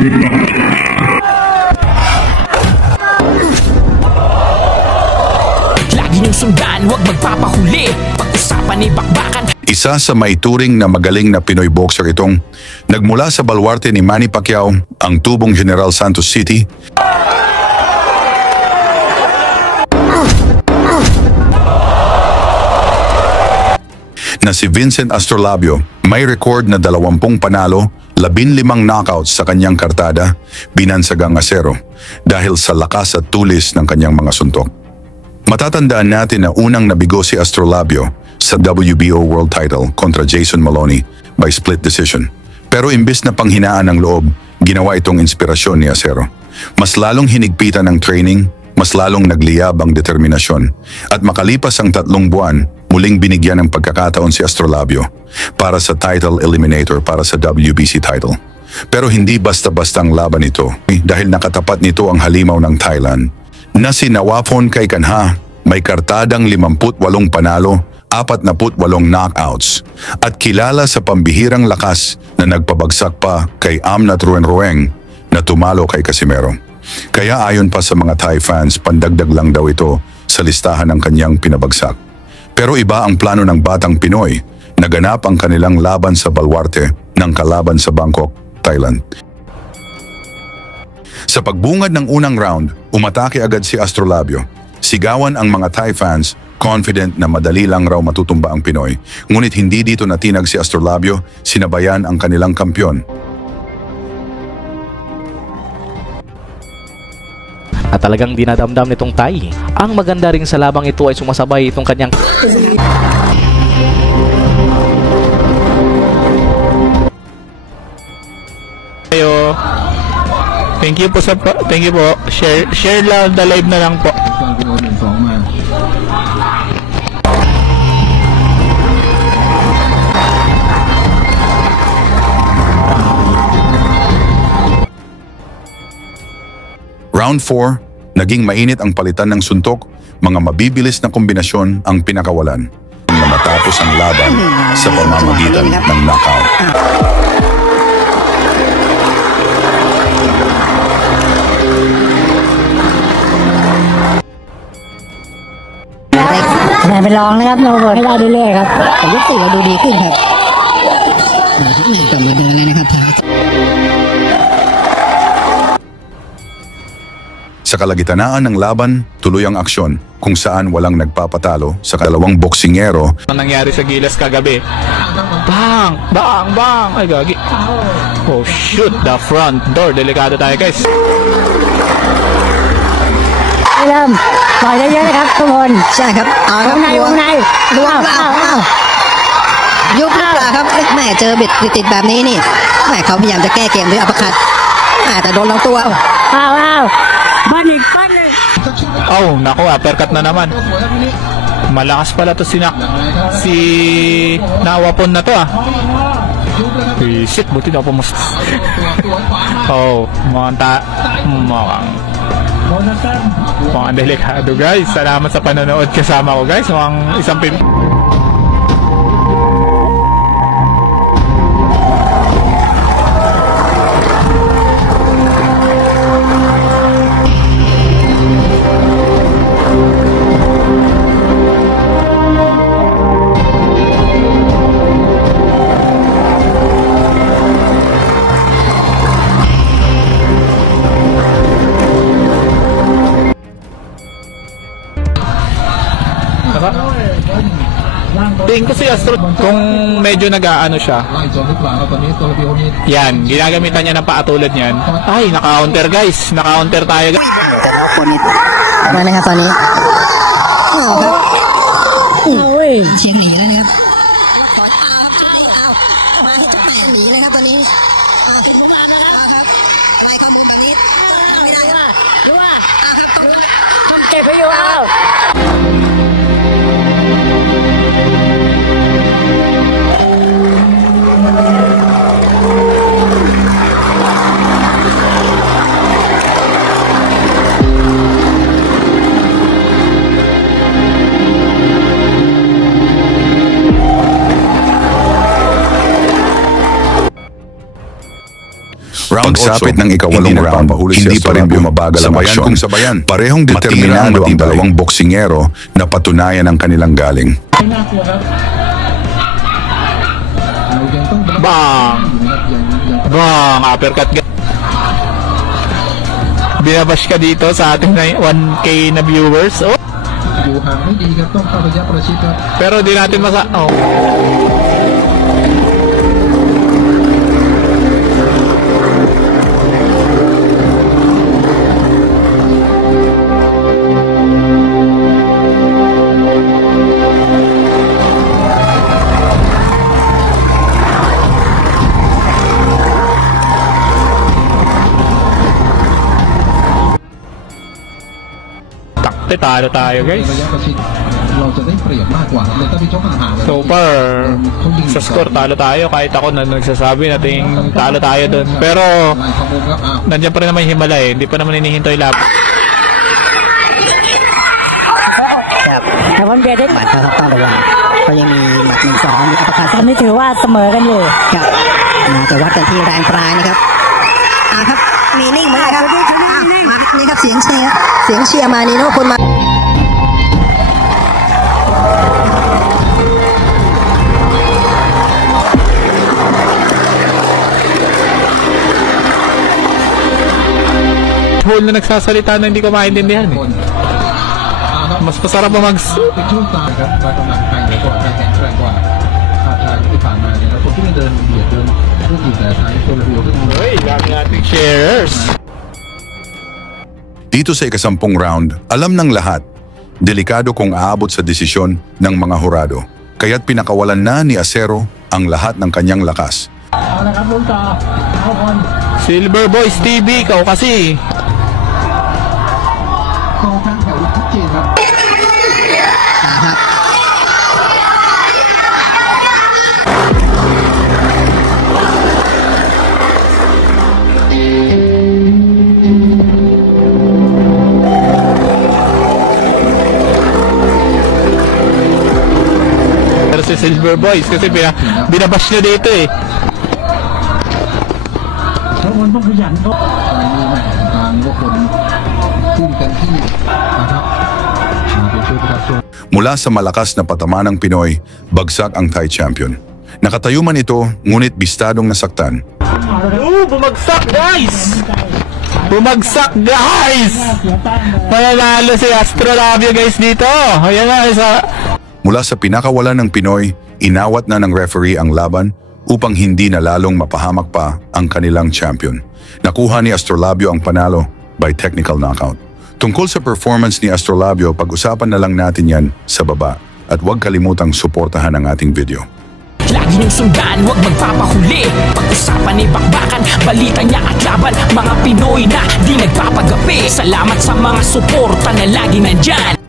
Lagi niyong sundan, huwag magpapahuli. Pag-usapan ni bakbakan. Isa sa maituring na magaling na Pinoy boxer itong nagmula sa baluarte ni Manny Pacquiao, ang tubong General Santos City. Na si Vincent Astrolabio, may record na 20 panalo, 15 knockouts sa kanyang kartada, binansagang asero dahil sa lakas at tulis ng kanyang mga suntok. Matatandaan natin na unang nabigo si Astrolabio sa WBO World Title kontra Jason Maloney by split decision. Pero imbis na panghinaan ng loob, ginawa itong inspirasyon ni Acero. Mas lalong hinigpitan ng training, mas lalong nagliyab ang determinasyon. At makalipas ang 3 buwan, muling binigyan ng pagkakataon si Astrolabio para sa title eliminator para sa WBC title. Pero hindi basta-bastang laban ito dahil nakatapat nito ang halimaw ng Thailand na si Nawafon Kaikanha, may kartadang 58 panalo, 48 knockouts at kilala sa pambihirang lakas na nagpabagsak pa kay Amnat Ruenroeng na tumalo kay Casimero. Kaya ayon pa sa mga Thai fans, pandagdag lang daw ito sa listahan ng kanyang pinabagsak. Pero iba ang plano ng batang Pinoy, naganap ang kanilang laban sa baluarte ng kalaban sa Bangkok, Thailand. Sa pagbungad ng unang round, umatake agad si Astrolabio. Sigawan ang mga Thai fans, confident na madali lang raw matutumba ang Pinoy. Ngunit hindi dito natinag si Astrolabio, sinabayan ang kanilang kampyon. At talagang dinadamdam nitong Thai. Ang maganda rin sa labang ito ay sumasabay itong kanyang Ayo. Thank you po Share lang the live na lang po. Round 4, naging mainit ang palitan ng suntok, mga mabibilis na kombinasyon ang pinakawalan na matapos ang laban sa pamamagitan ng knockout.ไปลองนะครับโนเบิร์ตให้ได้เรื่อยๆครับแต่ยก4เราดูดีขึ้นครับกลับมาเดินเลยนะครับ Sa kalagitnaan ng laban, tuloy ang aksyon kung saan walang nagpapatalo sa dalawang boksingero. Ano nangyari sa Gilas kagabi? Bang! Bang! Bang! Ay gagi. Oh shoot! The front door. Delikado tayo guys.เริ่มปล่อยเยอะๆนะครับทุกคนใช่ครับเอาครับวงในดูเอายุบหรือเปล่าครับแม่เจอบิดติดแบบนี้นี่แม่เขาพยายามจะแก้เกมด้วยอัปคัตแต่โดนลำตัวเอาบ้านอีกบ้านเลย Oh naku, uppercut na naman. Malakas pala to si Nawapon na to ah. Shit, buti na pumus. Oh, mukhang delikado guys. Salamat sa panonood kasama ko guys. Mukhang isang tingin ko si Astro kung medyo nag-aano siya. Yan, ginagamitan niya ng paatulad niyan. Ay, naka-counter guys. Naka-counter tayo guys.มาเลยครับตอนนี้เชียงหนีแล้วนะครับมาให้จุดแหหนีเลยครับตอนนี้เป็นมุมมาแล้วครับไล่ข้อมูลแบบนี้ไม่ได้ดูว่าครับต้องเก็บไปอยู่เอา Round pagsapit ng ikawalong round, hindi pa rin bumabagal ang aksyon. Parehong determinado ang dalawang boksingero na patunayan ang kanilang galing. Bang! Bang! Uppercut. Binabash ka dito sa ating 1K na viewers. Oh. Pero di natin oh. Talo tayo guys. เราจะได้เปรียบมากกว่าเลยถ้าพี่ชกห่างๆ So far, sa score talo tayo. Kahit ako na nagsasabi nating talo tayo dun. Pero, nandiyan pa rin naman yung himala eh. Hindi pa naman hinihintay lap. แต่วันเบียร์ได้หมัดครับต้องระวังเขายังมีหมัด1-2มีอัปเปอร์คัตตอนนี้ถือว่าเสมอกันอยู่ครับจะวัดกันที่แรงปลายนะครับครับมีนิ่งไหมครับนี่ครับเสียงเชียร์มานี่เนาะคนมาWhole na nagsasalita na hindi ko maintindihan eh. Mas masarap pa เป็นช่วงกลางครับว่ากำลังแข็งกว่าแข็งแรงกว่าท่าทางที่ผ่านมาเนี่ยคนที่เดินเบียดเดินพูดอยู่แต่ท้ายตัวเรียวก็ต้อง Uy, dami nating shares. Dito sa ikasampung round, alam ng lahat, delikado kung aabot sa desisyon ng mga hurado. Kaya't pinakawalan na ni Acero ang lahat ng kanyang lakas. Silver Boys TV, ikaw kasi. กองทางแถวชัดเจนครับ Pero si Silver Boys kasi binabash niya dito eh. แล้วคนต้องขยันก็อะไรนี่แม่ทางว่าคนขึ้นกันที่นะครับเป็นช่วยประชาชน Mula sa malakas na patama ng Pinoy, bagsak ang Thai champion. Nakatayo man ito, ngunit bistadong nasaktan. Bumagsak guys! Bumagsak guys! Mananalo si Astrolabio guys dito. Ayan na isa. Mula sa pinakawalan ng Pinoy, inawat na ng referee ang laban upang hindi na lalong mapahamak pa ang kanilang champion. Nakuha ni Astrolabio ang panalo by technical knockout. Tungkol sa performance ni Astrolabio, pag-usapan na lang natin yan sa baba at huwag kalimutang suportahan ang ating video. Lagi niyong sundan, huwag magpapahuli. Pag-usapan ni bakbakan, balita niya at laban. Mga Pinoy na di nagpapagapi. Salamat sa mga suporta na lagi nandyan.